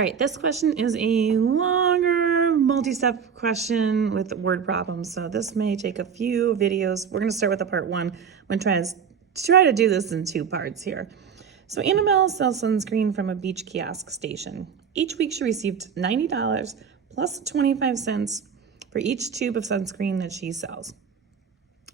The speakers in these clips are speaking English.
All right, this question is a longer multi-step question with word problems, so this may take a few videos. We're going to start with the part one. I'm going to try to do this in two parts here. So Annabelle sells sunscreen from a beach kiosk station. Each week she received $90 plus 25 cents for each tube of sunscreen that she sells.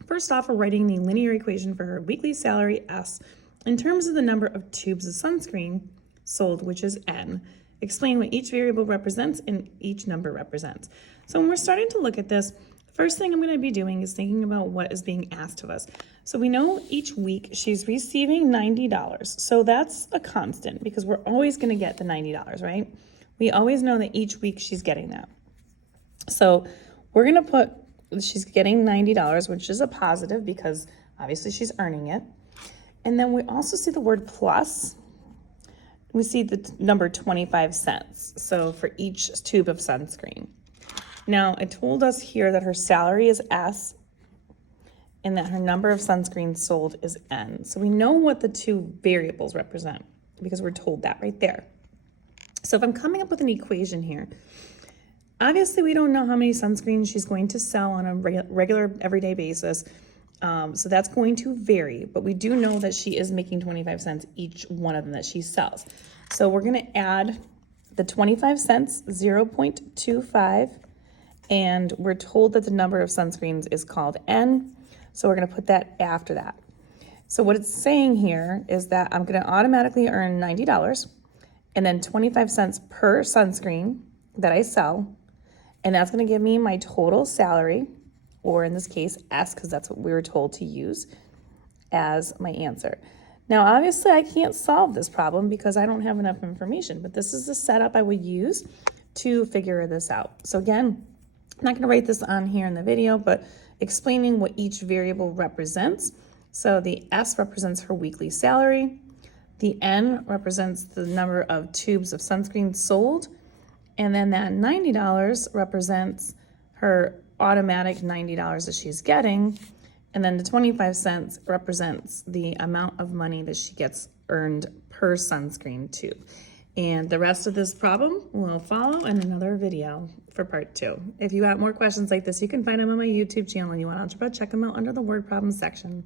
First off, we're writing the linear equation for her weekly salary, S, in terms of the number of tubes of sunscreen sold, which is N. Explain what each variable represents and each number represents. So when we're starting to look at this, the first thing I'm going to be doing is thinking about what is being asked of us. So we know each week she's receiving $90. So that's a constant because we're always going to get the $90, right? We always know that each week she's getting that. So we're going to put she's getting $90, which is a positive because obviously she's earning it. And then we also see the word plus. We see the number 25 cents, so for each tube of sunscreen. Now, it told us here that her salary is S and that her number of sunscreens sold is N. So we know what the two variables represent because we're told that right there. So if I'm coming up with an equation here, obviously we don't know how many sunscreens she's going to sell on a regular everyday basis. So that's going to vary, but we do know that she is making 25 cents each one of them that she sells. So we're going to add the 25 cents, 0.25, and we're told that the number of sunscreens is called N, so we're going to put that after that. So what it's saying here is that I'm going to automatically earn $90 and then 25 cents per sunscreen that I sell, and that's going to give me my total salary, or in this case, S, because that's what we were told to use as my answer. Now, obviously, I can't solve this problem because I don't have enough information, but this is the setup I would use to figure this out. So again, I'm not going to write this on here in the video, but explaining what each variable represents. So the S represents her weekly salary. The N represents the number of tubes of sunscreen sold. And then that $90 represents her automatic $90 that she's getting, and then the 25 cents represents the amount of money that she gets earned per sunscreen tube. And the rest of this problem will follow in another video for part two. If you have more questions like this, you can find them on my YouTube channel and you want algebra, check them out under the word problem section.